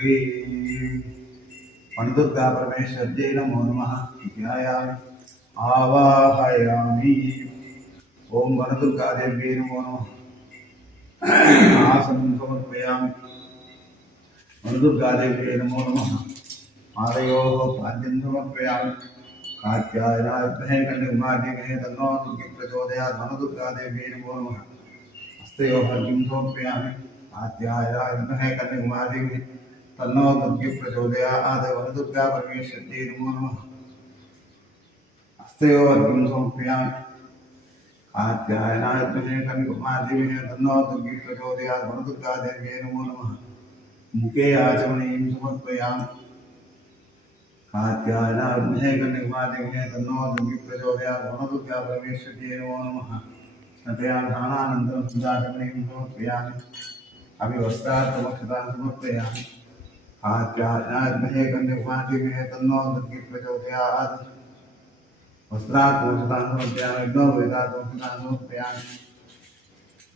ह्रीं वनदुर्गा परमेश्वर्यै नमो नमः। ध्यायामि आवाहयामि। ओम वनदुर्गा देव्यै नमो नमः। आसनं समर्पयामि। वनदुर्गा देव्यै नमो नमः। पादयोः पाद्यं समर्पयामि। कात्यायनाय विद्महे कन्याकुमारीमहे तन्नो दुर्गे प्रचोदयात्। वनदुर्गा देव्यै नमो नमः। हस्तयोः अर्घ्यं समर्पयामि। कात्यायनाय विद्महे कन्याकुमारीमहे तन्नो दुर्गे प्रचोदयात्। वनदुर्गा परमेश्वर्यै नमो नमः। हस्तयोः अर्घ्यं समर्पयामि। कात्यायनाय विद्महे कन्याकुमारीमहे तन्नो दुर्गे प्रचोदयात्। वनदुर्गा देव्यै नमो नमः। मुखे आचमनीयं समर्पयामि। कात्यायनाय विद्महे कन्याकुमारीमहे तन्नो दुर्गे प्रचोदयात्। वनदुर्गा परमेश्वर्यै नमो नमः। स्नापयामि स्नानानन्तरं समर्पयामि। अभिवस्त्रार्थमक्षतां समर्पयामि। कात्यायनाय विद्महे कन्याकुमारीमहे तन्नो दुर्गे प्रचोदयात्। वस्त्रार्थमक्षतां समर्पयामि। यज्ञोपवीतार्थमक्षतां समर्पयामि।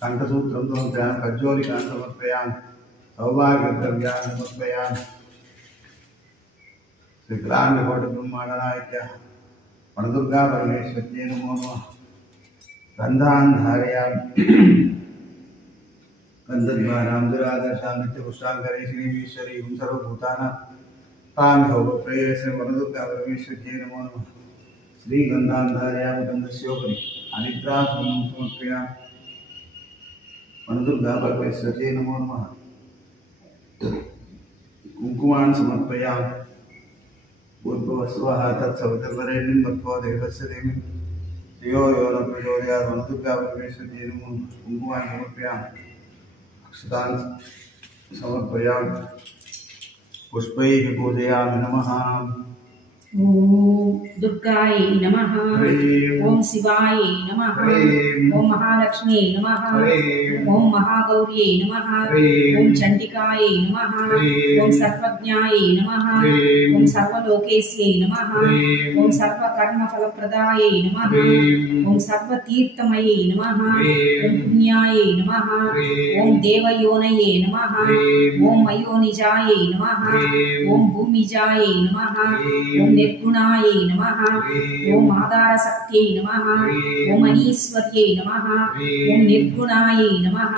कण्ठसूत्रं समर्पयामि। कज्जोलिकां समर्पयामि। सौभाग्यद्रव्याणि समर्पयामि। श्रीक्रान्तकोटिब्रह्माण्डनायक्याः वनदुर्गा परमेश्वर्यै नमो नमः। गन्धान् धारयामि। गन्धद्वारां दुरादर्शां नित्यपुष्टाङ्करे श्रीमीश्वरी हुं सर्वभूतानां तां भवप्रेयसे वनदुर्गा परमेश्वर्यै नमो नमः। श्रीगन्धान् धारयामि। गन्धस्योपरि अनिद्रासनं समर्पयामि। वनदुर्गा परमेश्वर्यै नमो नमः। कुङ्कुमान् समर्पयामि। पूर्ववस्वः तत्सवितर्वरेण्यं भर्गो देवस्य धीमहि धियो यो न प्रचोदयात्। वनदुर्गा परमेश्वर्यै नमो नमः। कुङ्कुमान् समर्पयामि। अक्षतान् समर्पयामि। पुष्पैः पूजयामि। नमः। ओम दुर्गायै नमः। ओम शिवायै नमः। ओम महालक्ष्मी नमः। ओम महागौर्यै नमः। ओम चंडिकायै नमः। ओम सर्वज्ञायै नमः। ओम सर्वलोकेश्यै नमः। ओम सर्वकर्मफलप्रदायै नमः। ओम सर्वतीर्थमयै नमः। ओम पुण्यायै नमः। ओम देवयोनये नमः। ओम मयोनिजायै नमः। ओम भूमिजायै नमः। ओम निर्गुणायै नमः। ओम आधारशक्त्यै नमः। ओम अनीश्वर्यै नमः। ओम निर्गुणायै नमः।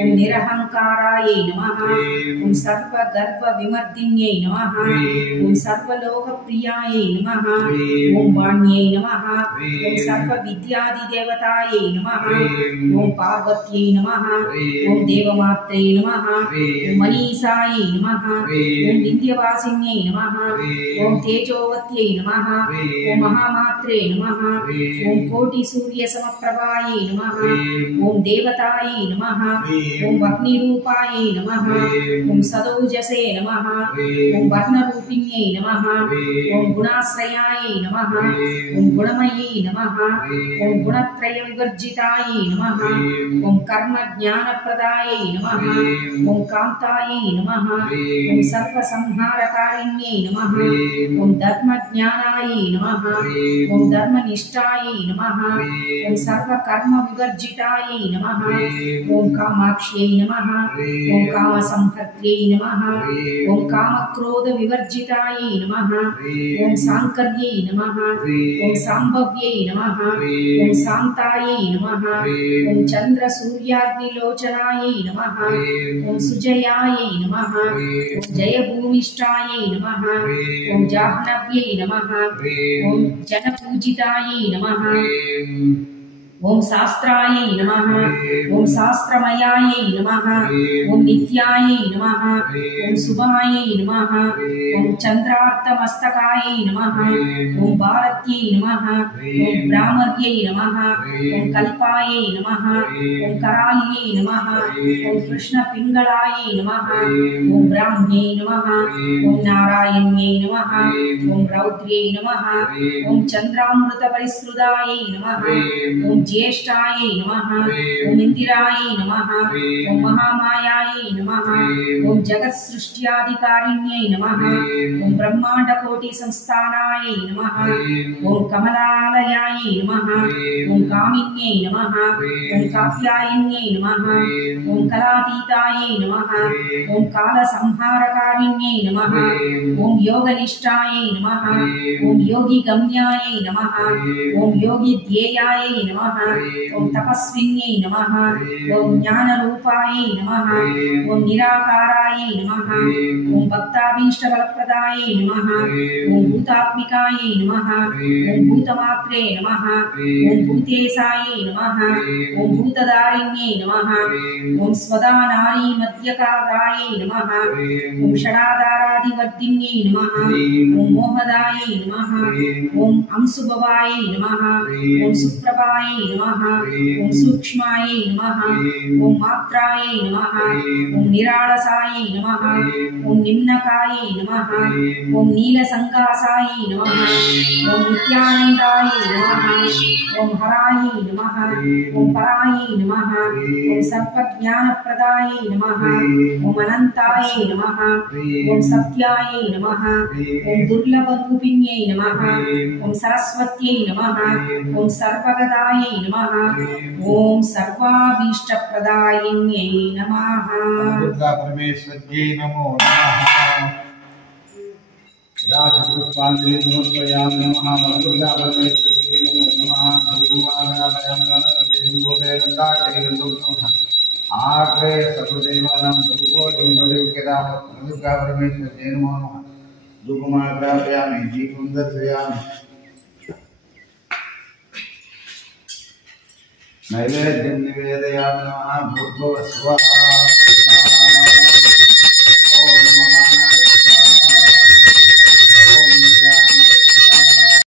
ओम निरहंकारायै नमः। ओम सर्वगर्भविमर्दिन्यै नमः। ओम सर्वलोकप्रियायै नमः। ओम वाण्यै नमः। ओम सर्वविद्यादिदेवतायै नमः। ओम पार्वत्यै नमः। ओम देवमात्रै नमः। ओम मनीषायै नमः। ओम विन्ध्यवासिन्यै नमः। ओम तेजोवत्यै नमः। ओम महामात्रे नमः। ओम कोटिसूर्यसमप्रभायै नमः। ओम देवतायै नमः। ओम अग्निरूपायै नमः। ओम सदौजसे नमः। ओम वर्णरूपिण्यै नमः। ओम गुणाश्रयायै नमः। ओम गुणमयै नमः। ओम गुणत्रयविवर्जितायै नमः। ओम कर्मज्ञानप्रदायै नमः। ओम कान्तायै नमः। ओम सर्वसंहारकारिण्यै नमः। ओम धर्मज्ञानायै नमः। ओम धर्मनिष्ठायै नमः। ओम सर्वकर्मविवर्जितायै नमः। ओम कामाक्ष्यै नमः। ओम कामसंहर्त्यै नमः। ओम कामक्रोधविवर्जितायै नमः। ओम सांकर्यै नमः। ओम सांभव्यै नमः। ओम शान्तायै नमः। ओम चन्द्रसूर्याग्निलोचनायै नमः। ओम सुजयायै नमः। ओम जयभूमिष्ठायै नमः। ओम जाह्नव्यै नमः। ओम जनपूजितायै नमः। ओम शास्त्रायै नमः। ओम शास्त्रमयायै नमः। ओम नित्यायै नमः। ओम शुभायै नमः। ओम चन्द्रार्धमस्तकायै नमः। ओम भारत्यै नमः। ओम ब्राह्मर्यै नमः। ओम कल्पायै नमः। ओम कराल्यै नमः। ओम कृष्णपिङ्गलायै नमः। ओम ब्राह्म्यै नमः। ओम नारायण्यै नमः। ओम रौद्र्यै नमः। ओम चन्द्रामृतपरिसृतायै नमः। ओम ज्येष्ठायै नमः ॐ इन्दिरायै नमः ॐ महामायायै नमः ॐ जगत्सृष्ट्याधिकारिण्यै नमः ॐ ब्रह्माण्डकोटिसंस्थानायै नमः ॐ कमलालयायै नमः ॐ कामिन्यै नमः ॐ कात्यायन्यै नमः ॐ कलातीतायै नमः ॐ कालसंहारकारिण्यै नमः ॐ योगनिष्ठायै नमः ॐ योगिगम्यायै नमः ॐ योगिध्येयायै नमः ॐ तपस्विन्यै नमः ॐ ज्ञानरूपायै नमः ॐ निराकारायै नमः ॐ भक्ताभीष्टफलप्रदायै नमः ॐ भूतात्मिकायै नमः ॐ भूतमात्रे नमः ॐ भूतेशायै नमः ॐ भूतदारिण्यै नमः ॐ स्वदा नारी मध्यकादायै नमः ॐ षडाधारादिवर्धिन्यै नमः ॐ मोहदायै नमः ॐ अंशुभवायै नमः ॐ सुप्रभायै नमः ॐ सूक्ष्मायै नमः ॐ मात्रायै नमः ॐ निरालसायै नमः ॐ निम्नकायै नमः ॐ नीलसङ्कासायै नमः ॐ नित्यानन्दायै नमः ॐ हरायै नमः ॐ परायै नमः ॐ सर्वज्ञानप्रदायै नमः ॐ अनन्तायै नमः ॐ सत्यायै नमः ॐ दुर्लभरूपिण्यै नमः ॐ सरस्वत्यै नमः ॐ सर्वगदायै नमः ॐ सर्वाभीष्टप्रदायिन्यै नमः दुर्गा परमेश्वर्यै नमो नमः राजपुष्पाञ्जलि समर्पयामि नमः दुर्गा परमेश्वर्यै नमो नमः धूपमागरामयामि नमः आग्रे सर्वदेवानां धूपो लिङ्गदेवकेदाः दुर्गा परमेश्वर्यै नमो नमः धूपमागरामयामि दीपं दर्शयामि नैवेद्यं निवेदयामि नमः भूर्भुवः स्वः